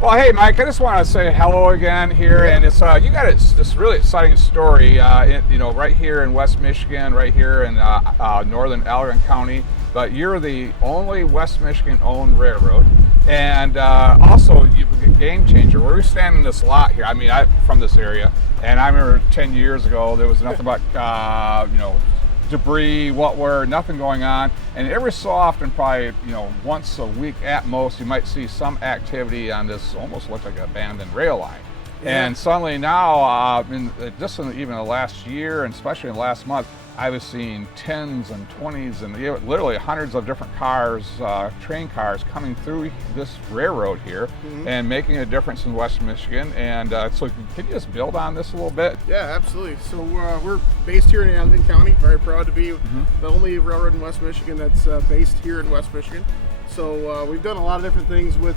Well, hey, Mike, I just want to say hello again here, and it's you got this really exciting story, right here in West Michigan, right here in northern Allegan County. But you're the only West Michigan-owned railroad, and also you're a game changer. We're standing in this lot here. I mean, I'm from this area, and I remember 10 years ago there was nothing but debris, nothing going on, and every so often, probably once a week at most, you might see some activity on this almost looks like an abandoned rail line. Yeah. And suddenly now, just in even the last year, and especially in the last month, I was seeing 10s and 20s and literally hundreds of different cars, train cars, coming through this railroad here and making a difference in West Michigan. And so can you just build on this a little bit? Yeah, absolutely. So we're based here in Allegan County. Very proud to be the only railroad in West Michigan that's based here in West Michigan. So we've done a lot of different things with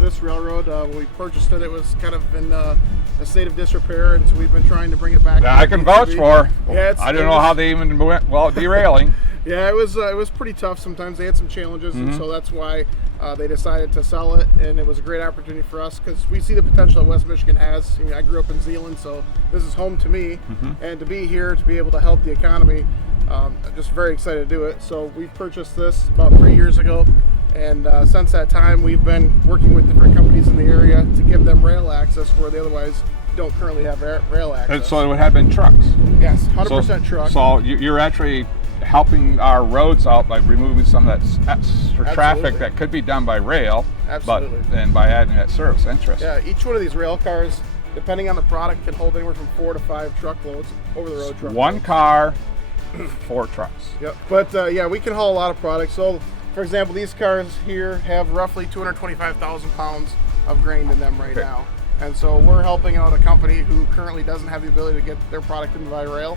this railroad. When we purchased it, it was kind of in a state of disrepair, and so we've been trying to bring it back. I can vouch for. Yeah, I don't know how they even went derailing. Yeah, it was pretty tough. Sometimes they had some challenges, and so that's why they decided to sell it. And it was a great opportunity for us because we see the potential that West Michigan has. I grew up in Zeeland, so this is home to me, and to be here to be able to help the economy. I'm just very excited to do it. So we purchased this about 3 years ago, and since that time we've been working with different companies in the area to give them rail access where they otherwise don't currently have rail access. And so it would have been trucks. Yes, 100% trucks. So you're actually helping our roads out by removing some of that extra traffic that could be done by rail. Absolutely. And by adding that service. Interesting. Yeah, each one of these rail cars, depending on the product, can hold anywhere from 4 to 5 truckloads, over the road truckloads. One car, 4 trucks. Yep. But yeah, we can haul a lot of products. So, for example, these cars here have roughly 225,000 pounds of grain in them right now. And so we're helping out a company who currently doesn't have the ability to get their product in by rail.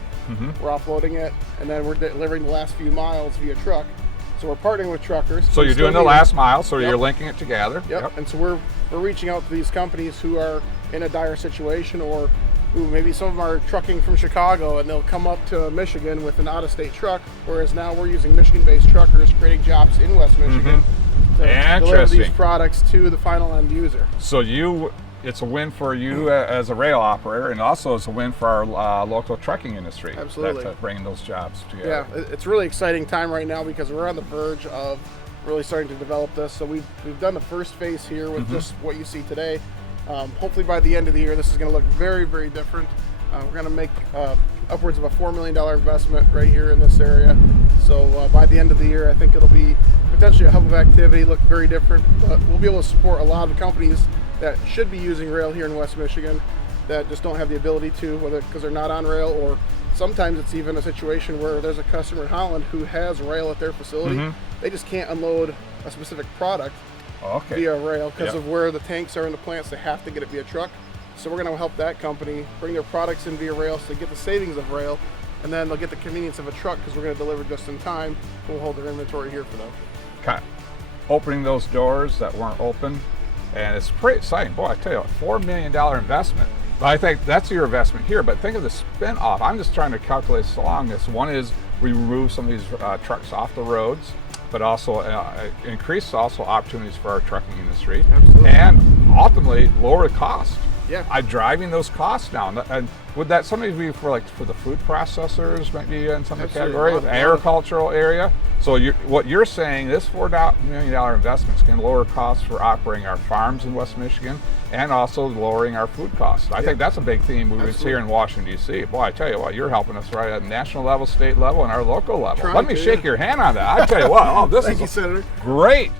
We're offloading it, and then we're delivering the last few miles via truck. So we're partnering with truckers. So you're doing the last mile, so you're linking it together. Yep. And so we're reaching out to these companies who are in a dire situation, or who maybe some of them are trucking from Chicago and they'll come up to Michigan with an out-of-state truck, whereas now we're using Michigan-based truckers creating jobs in West Michigan to deliver these products to the final end user. So it's a win for you as a rail operator, and also it's a win for our local trucking industry. Absolutely. Bringing those jobs together. Yeah, it's a really exciting time right now because we're on the verge of really starting to develop this. So we've done the first phase here with just what you see today. Hopefully by the end of the year, this is going to look very, very different. We're going to make upwards of a $4 million investment right here in this area. So by the end of the year, I think it'll be potentially a hub of activity, look very different. But we'll be able to support a lot of companies that should be using rail here in West Michigan that just don't have the ability to, whether because they're not on rail, or sometimes it's even a situation where there's a customer in Holland who has rail at their facility. They just can't unload a specific product via rail because of where the tanks are in the plants. They have to get it via truck. So we're going to help that company bring their products in via rail so they get the savings of rail, and then they'll get the convenience of a truck because we're going to deliver just in time. We'll hold their inventory here for them. Kind of opening those doors that weren't open, and it's pretty exciting. Boy, I tell you, a $4 million investment. But I think that's your investment here, but think of the spin-off. I'm just trying to calculate along this. One is we remove some of these trucks off the roads, but also increase opportunities for our trucking industry. Absolutely. And ultimately lower the cost. Yeah. I'm driving those costs down. And would that something be for the food processors, maybe in some category, agricultural area? So what you're saying, this $4 million investment is going to lower costs for operating our farms in West Michigan, and also lowering our food costs. I think that's a big theme we see here in Washington, D.C. Boy, I tell you what, you're helping us right at national level, state level, and our local level. Let me shake your hand on that. I tell you what, this Thank is you, Senator. Great.